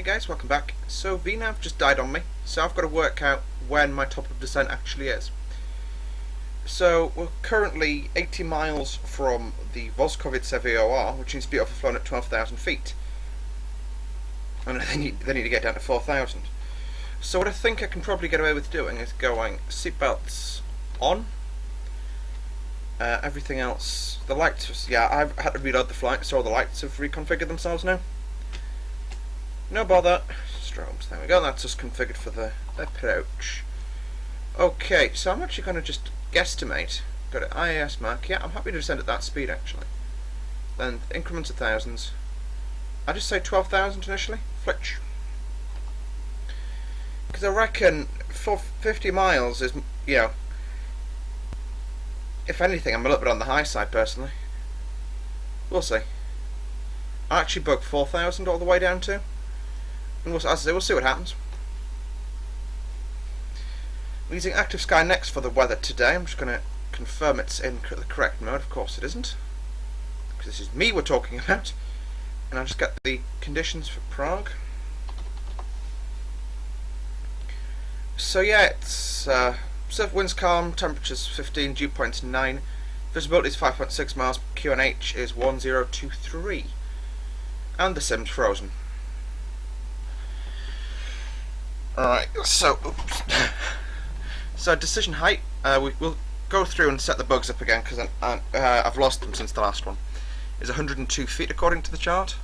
Hey guys, welcome back. So VNav just died on me, so I've got to work out when my top of descent actually is. So we're currently 80 miles from the Voskovitse VOR, which needs to be overflown at 12,000 feet. And they need to get down to 4,000. So what I think I can probably get away with doing is going seatbelts on. Everything else, the lights, yeah, I've had to reload the flight, so all the lights have reconfigured themselves now. No bother. Strobes, there we go, that's just configured for the approach. Okay, so I'm actually going to just guesstimate. Got an IAS mark, yeah, I'm happy to descend at that speed actually. Then increments of thousands. I just say 12,000 initially, flitch. Because I reckon for 50 miles is, you know, if anything, I'm a little bit on the high side personally. We'll see. I actually bugged 4,000 all the way down to. And as I say, we'll see what happens. We're using Active Sky Next for the weather today. I'm just going to confirm it's in the correct mode. Of course it isn't, because this is me we're talking about. And I'll just get the conditions for Prague. So yeah, it's surf winds calm, temperature's 15, dew point's 9, visibility is 5.6 miles, QNH is 1023, and the sim's frozen. Alright, so oops. So decision height, we'll go through and set the bugs up again because I've lost them since the last one. Is 102 feet according to the chart.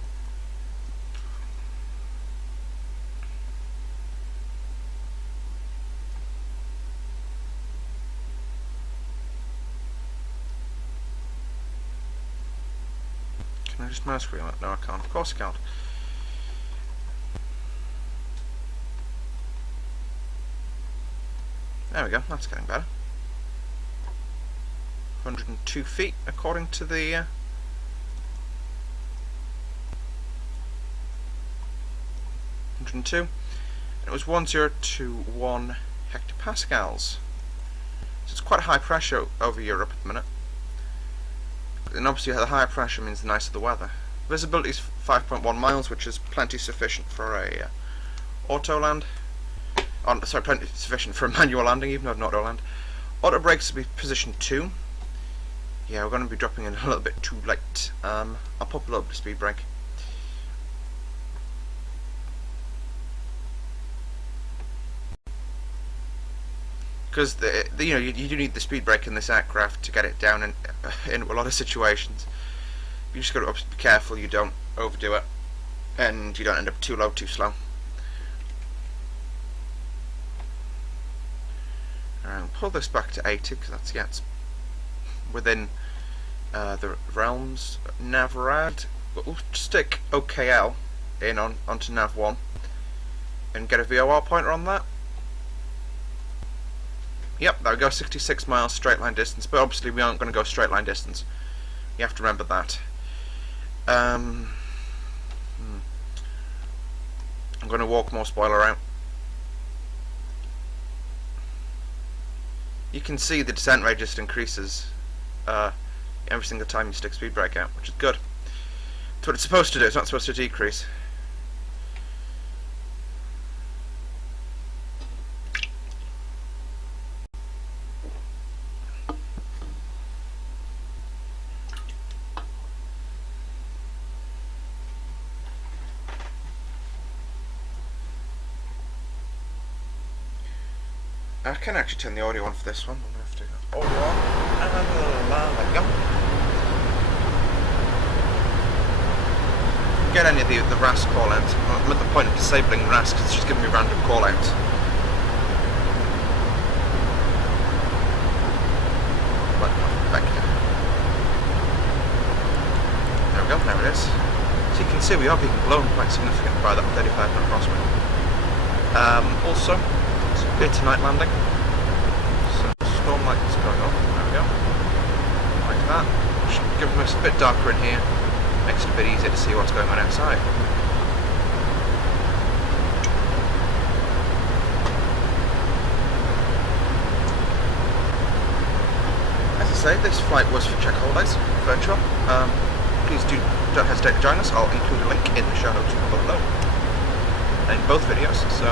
Can I just mouse screen that? No, I can't. Of course I can't. There we go, that's getting better. 102 feet according to the 102. And it was 1021 hectopascals. So it's quite high pressure over Europe at the minute. And obviously the higher pressure means the nicer the weather. Visibility is 5.1 miles, which is plenty sufficient for a auto land. Sorry, plenty sufficient for a manual landing, even though not auto land. Auto brakes will be position 2. Yeah, we're going to be dropping in a little bit too late. I'll pop a little bit of speed brake. Because you know, you do need the speed brake in this aircraft to get it down into a lot of situations. You just got to be careful you don't overdo it, and you don't end up too low, too slow. Alright, pull this back to 80 because that's, yeah, it's within the realms. Navrad, we'll stick OKL in onto Nav 1 and get a VOR pointer on that. Yep, there we go, 66 miles straight line distance, but obviously we aren't going to go straight line distance. You have to remember that. I'm going to walk more spoiler out. You can see the descent rate just increases every single time you stick speed brake out, which is good. That's what it's supposed to do, it's not supposed to decrease. I can actually turn the audio on for this one. I'm going to have to go audio on. There we go. Get any of the RAS call outs. I'm at the point of disabling RAS because it's just giving me random call outs. Right, back here. There we go, there it is. So you can see we are being blown quite significantly by that 35 knot crosswind. Also, it's a bit night landing. So storm light is going off. There we go. Like that. Should give us a bit darker in here. Makes it a bit easier to see what's going on outside. As I say, this flight was for Czech Holidays, virtual. Please don't hesitate to join us. I'll include a link in the show notes below. in both videos, so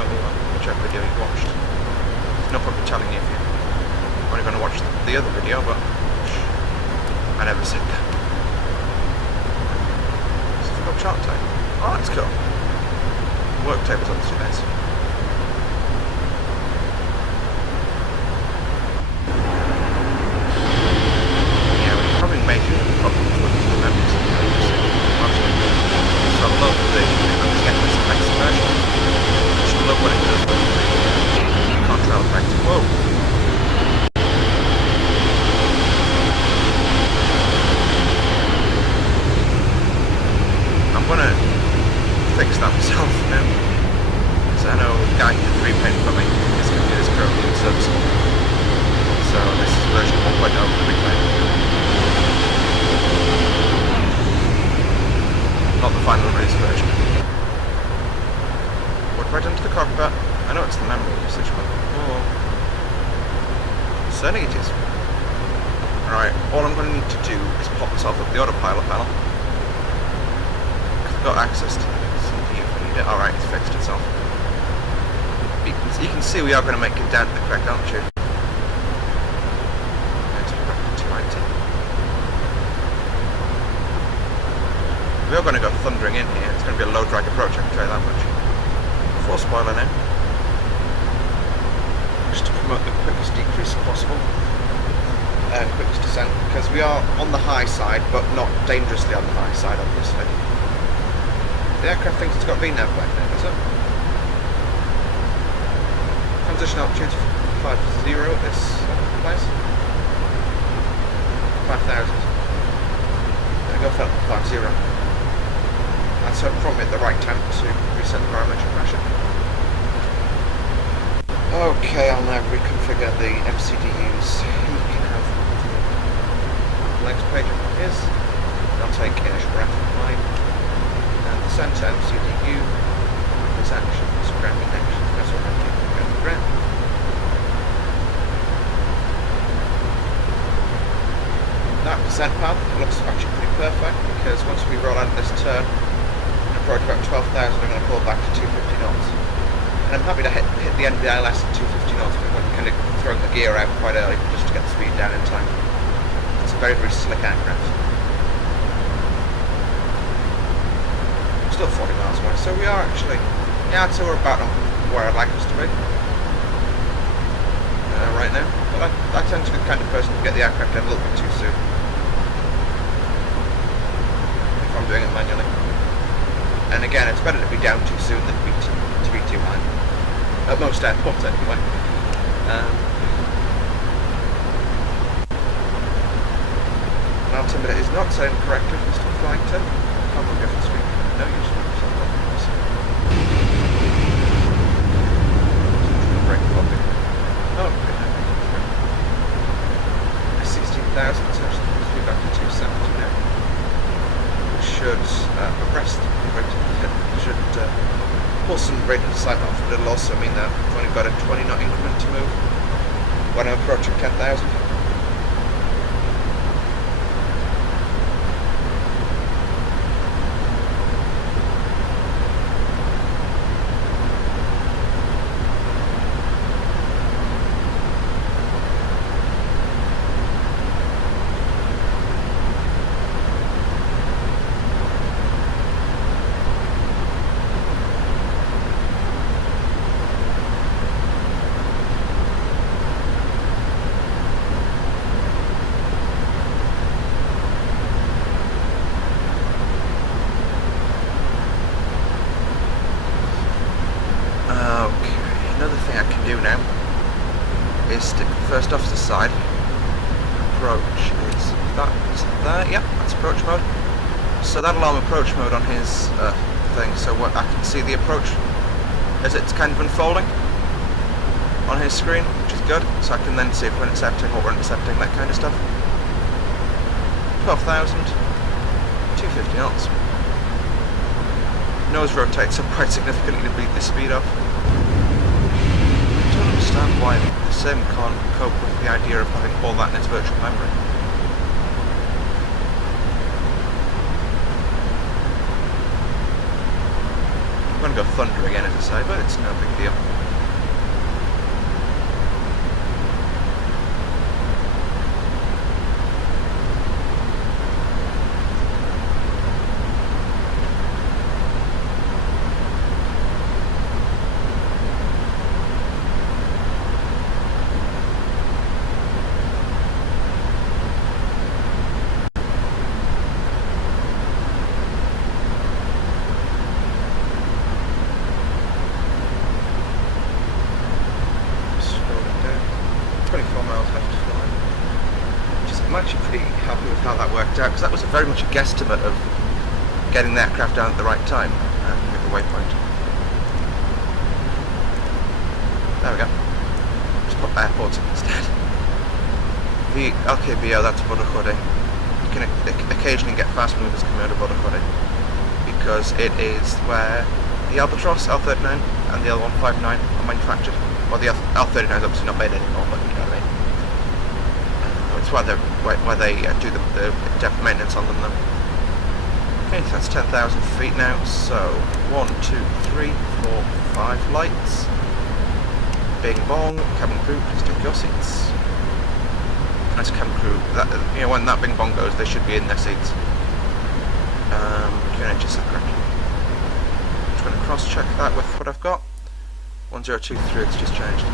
whichever video you watched. There's no point in telling you if you're only going to watch the other video, but I never said that. Is it a chart tape? Oh, that's cool. Work tables obviously nice. Yeah, we probably made a problem with the members of the so I love the FX version. I just love what it does with the contrail effect. Whoa! I'm gonna fix that myself now. So I know the guy who repainted for me, his computer's currently in subs. So this is version 1.0 of the repaint. Not the final release version. What have I done to the cockpit? I know it's the memory usage, but certainly it is. Right, all I'm going to need to do is pop myself up the autopilot panel. I've got access to the CPU if I need it. Alright, it's fixed itself. You can see we are going to make it down to the correct altitude. Let's put back to 290. We are going to go thundering in here. It's going to be a low drag approach, I can tell you that much. Full spoiler now. Just to promote the quickest decrease possible. Quickest descent, because we are on the high side, but not dangerously on the high side, obviously. The aircraft thinks it's got VNAV back there, does it? Transition altitude 50 at this place. 5,000. There we go for 50. That's probably at the right time to reset the barometric pressure. Okay, I'll now reconfigure the MCDUs. He can have the next page of his. I'll take initial ref of mine. And the center MCDU, his actions, grounding actions, that's what I'm doing. Ground. That descent path looks actually pretty perfect, because once we roll out of this turn and approach about 12,000, I'm going to pull back to 250 knots. And I'm happy to hit the end of the ILS at 250 knots, but we're kind of throwing the gear out quite early just to get the speed down in time. It's a very, very slick aircraft. Still 40 miles away, so we are actually, yeah, I'd say we're about where I'd like us to be right now. But I tend to be the kind of person to get the aircraft down a little bit too soon if I'm doing it manually. And again, it's better to be down too soon than to be too high. At most airports, anyway. Altimeter is not set correctly, Mr. Flyington. Can't look at the screen. No, you just want to set break the lobby. Oh, okay. 16,000, so it's back to 270 now. Which should arrest the rate of the hit. Should pull some rate of descent off, but it'll also mean that we've only got a 20 knot increment to move when I'm approaching 10,000. Is stick the first officer side. Approach is that there? Yep, that's approach mode. So that'll allow approach mode on his thing. So what I can see the approach as it's kind of unfolding on his screen, which is good. So I can then see if we're intercepting, what we're intercepting, that kind of stuff. 12,000, 250 knots. Nose rotates up quite significantly to beat the speed off. I don't understand why the sim can't cope with the idea of having all that in its virtual memory. I'm going to going to go thunder again, as I say, but it's no big deal. I'm actually pretty happy with how that worked out, because that was very much a guesstimate of getting the aircraft down at the right time with the waypoint. There we go. Just put airports in instead. The LKBO, that's Vodachody. You can occasionally get fast movers coming out of Vodachody, because it is where the Albatross, L39 and the L159 are manufactured. Well, the L39 is obviously not made anymore, but you know what I mean. It's why they do the depth maintenance on them though. Okay, so that's 10,000 feet now, so 1, 2, 3, 4, 5 lights. Bing bong, cabin crew, please take your seats. That's cabin crew, you know, when that bing bong goes, they should be in their seats. QNH is that correct? I'm just going to cross check that with what I've got. 1023, it's just changed.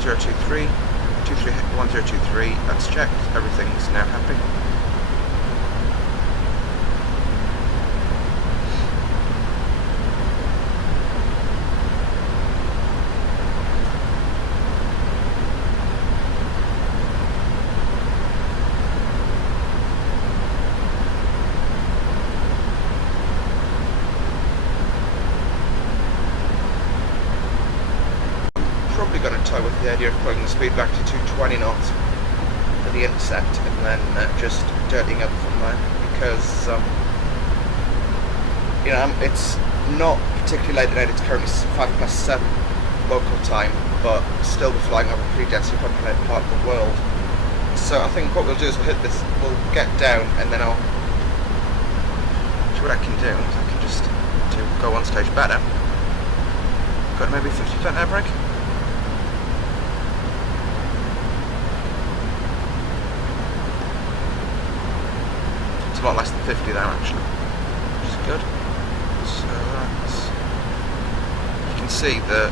1023, 1023, that's checked, everything's now happy. Going to tow with the idea of putting the speed back to 220 knots for the intercept, and then just dirtying up from there, because you know, it's not particularly late at night. It's currently 7:05 local time, but still we're flying over a pretty densely populated part of the world. So I think what we'll do is we'll hit this, we'll get down, and then I'll see what I can do. I can just go one stage better. Got maybe 50% air brake. A lot less than 50 there actually, which is good. So that's, you can see the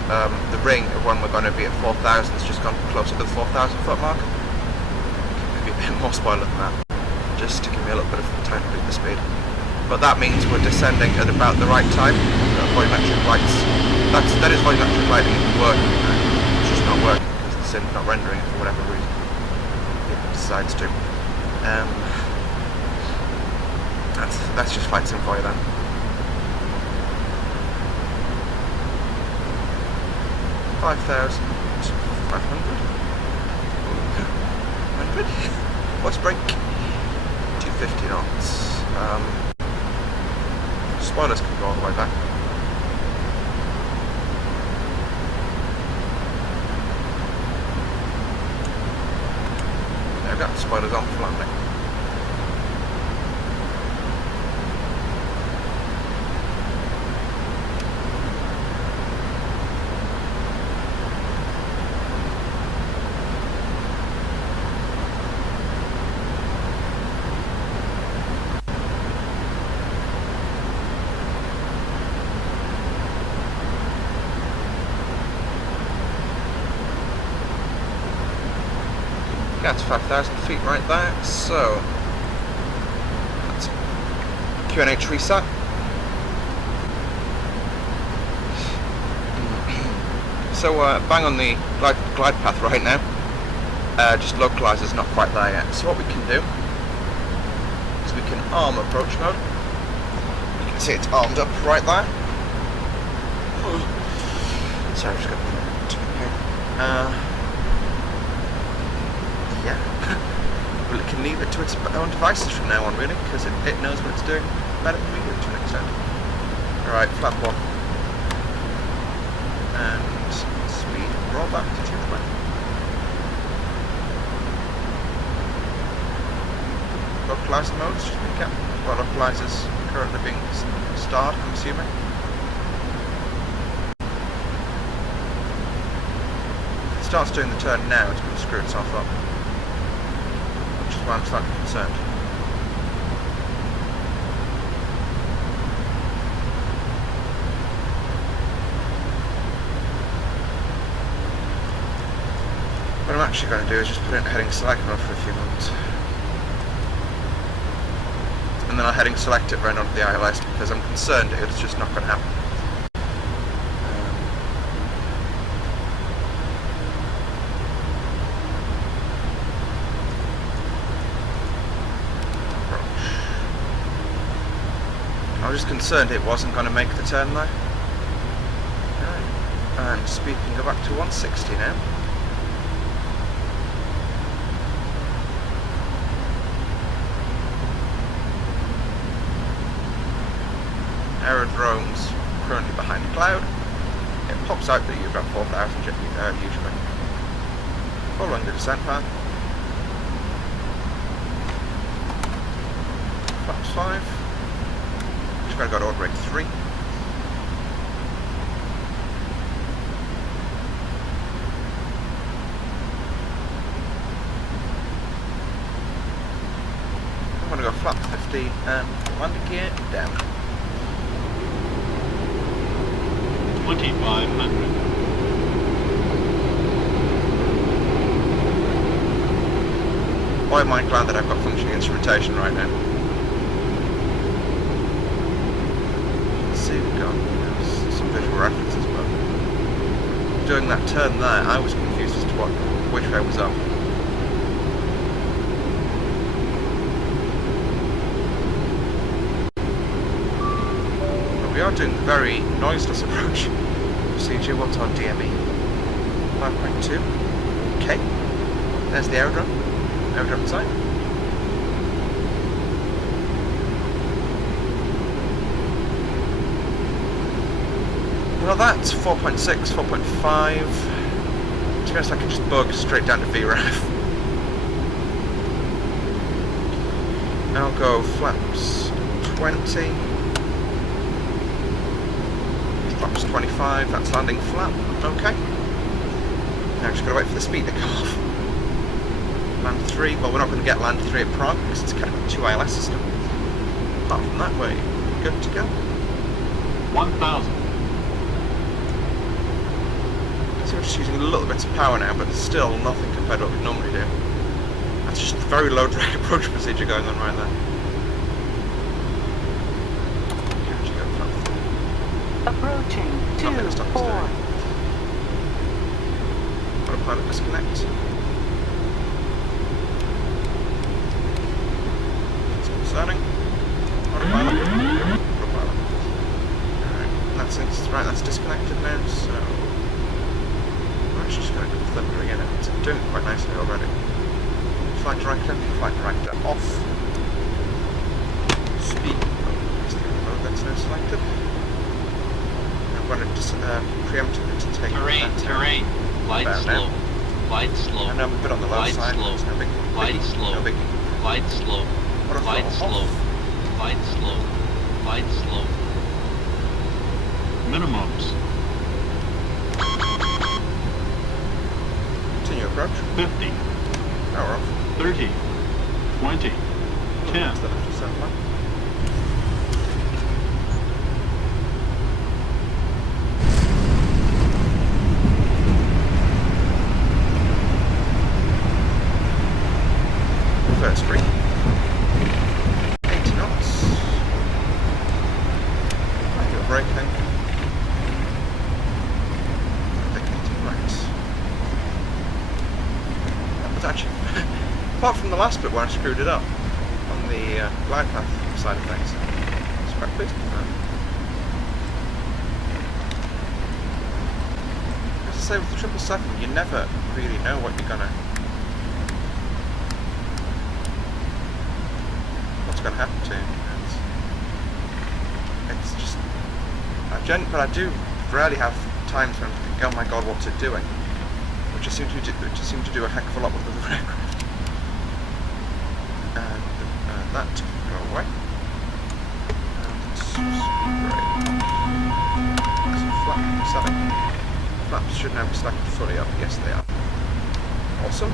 ring of when we're going to be at 4,000 has just gone closer to the 4,000 foot mark. Maybe a bit more spoiler than that, just to give me a little bit of time to beat the speed. But that means we're descending at about the right time. Volumetric lights. That is volumetric lighting working. It's just not working because the sim's not rendering it for whatever reason it decides to. That's just flight sim for you then. $5,500. What's brake? 250 knots. Spoilers can go all the way back. There we go. Spoilers on for landing. That's 5,000 feet right there, so that's QNH reset. So bang on the glide path right now, just localizer's not quite there yet. So what we can do is we can arm approach mode. You can see it's armed up right there. Sorry, I've just got yeah. Well, it can leave it to its own devices from now on, really, because it knows what it's doing better than we do to an extent. Alright, flap 1. And speed roll back to 220. Localizer modes, just recap. Well, localizers currently being starred, I'm assuming. If it starts doing the turn now, it's going to screw itself up. Which is why I'm slightly concerned. What I'm actually going to do is just put it in heading select mode for a few moments. And then I'll heading select it round onto the ILS because I'm concerned it's just not going to happen. I was just concerned it wasn't going to make the turn though. Right. And speed can go back to 160 now. Aerodrome's currently behind the cloud. It pops out that you've got 4,000 usually. Following the descent path. Flaps 5. Just going to go to order rate 3. I'm going to go flap 50 and landing gear down. 2,500. Why am I glad that I've got functioning instrumentation right now? Let's see, we've got some visual references, but doing that turn there, I was confused as to which way was up. We are doing the very noiseless approach procedure. What's on DME? 5.2. Okay. There's the aerodrome. Aerodrome inside. Well, that's 4.6, 4.5. To be honest, I can just bug straight down to VRAF. I'll go flaps 20. Flaps 25, that's landing flat, okay. Now just got to wait for the speed to come off. Land 3, well we're not going to get land 3 at Prague because it's kind of a 2 ILS system. Apart from that, we're good to go. 1,000. So we're just using little bits of power now, but still nothing compared to what we normally do. That's just a very low drag approach procedure going on right there. Approaching 2-4. Autopilot disconnect. That's concerning. Autopilot. Autopilot. Alright, that's disconnected now, so I'm actually just going to confirm it again. It's doing it quite nicely already. Flight director off. Speed. Oh, that's now selected. I'm going to preemptively to take terrain. Light slow. Light slow. And I'm a bit on the low light side. Slow. It's no big. Light slow. No big. Light slow. Light slow. Light slow. Light slow. Minimums. Continue approach. 50. Power off. 30. 20. 10. First three. 80 knots. Might do a brake thing. Right. That was actually, apart from the last bit where I screwed it up on the glide path side of things, it's quite pleased with that. As I say, with the 777, you never really know what you're gonna. What's going to happen to you. It's just but I do rarely have times when I think, oh my god, what's it doing? Which I seem to do a heck of a lot with other aircraft. And that go away. Flap setting. Flaps should now be selected fully up. Yes, they are. Awesome.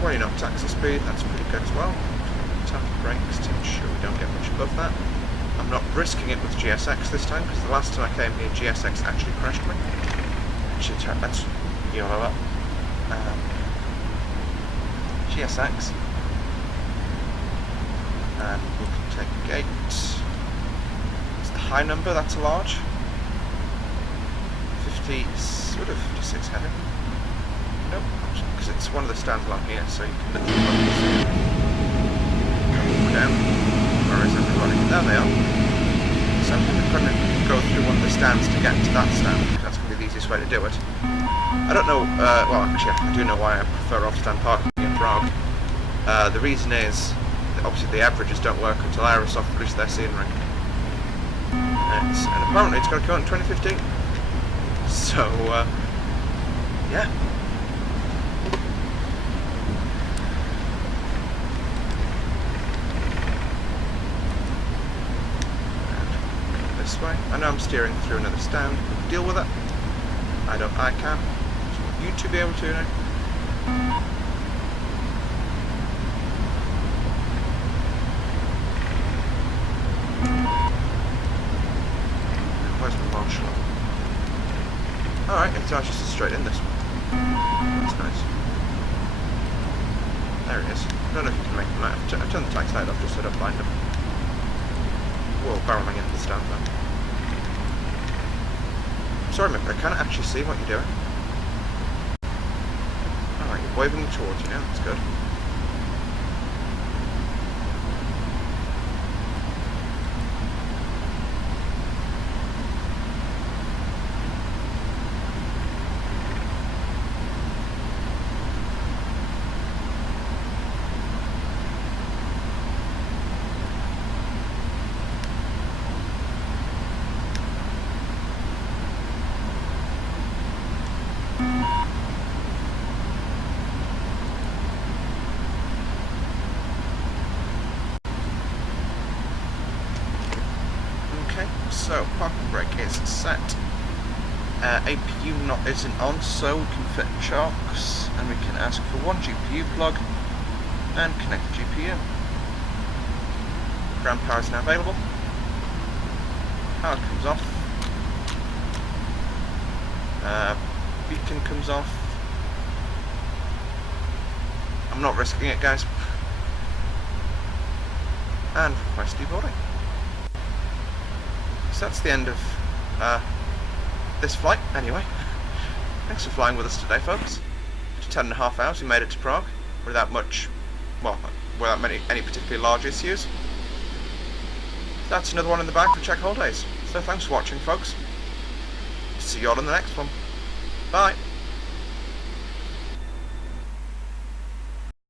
20 knots axis speed, that's pretty good as well. Tap the brakes to ensure we don't get much above that. I'm not risking it with GSX this time, because the last time I came here, GSX actually crashed me. Actually, let's YOLO up. GSX. And we can take a gate. It's the high number, that's a large. 50, sort of 56 heading. Nope, because it's one of the stands along here, so you can literally walk down. Where is everybody? There they are. So I'm going to go through one of the stands to get to that stand, because that's going to be the easiest way to do it. I don't know, well actually I do know why I prefer off-stand parking in Prague. The reason is, that obviously the averages don't work until Aerosoft release their scenery. And apparently it's going to come out in 2015. So, yeah. This way. I know I'm steering through another stand. Deal with it. I can. Just want you to be able to now. Where's my marshal? Alright, it's actually just straight in this one. That's nice. There it is. I don't know if you can make them out. I've turned the tax light off just so I don't blind them. Whoa, barreling into the stand there. Sorry mate, but I can't actually see what you're doing. Alright, you're waving towards you now, that's good. So, parking brake is set. APU not isn't on, so we can fit chocks, and we can ask for one GPU plug and connect the GPU. Ground power is now available. Power comes off. Beacon comes off. I'm not risking it, guys. And request deboarding. So that's the end of this flight, anyway. Thanks for flying with us today, folks. After 10.5 hours, we made it to Prague without much, well, without any particularly large issues. That's another one in the bag for Czech Holidays. So thanks for watching, folks. See you all in the next one. Bye.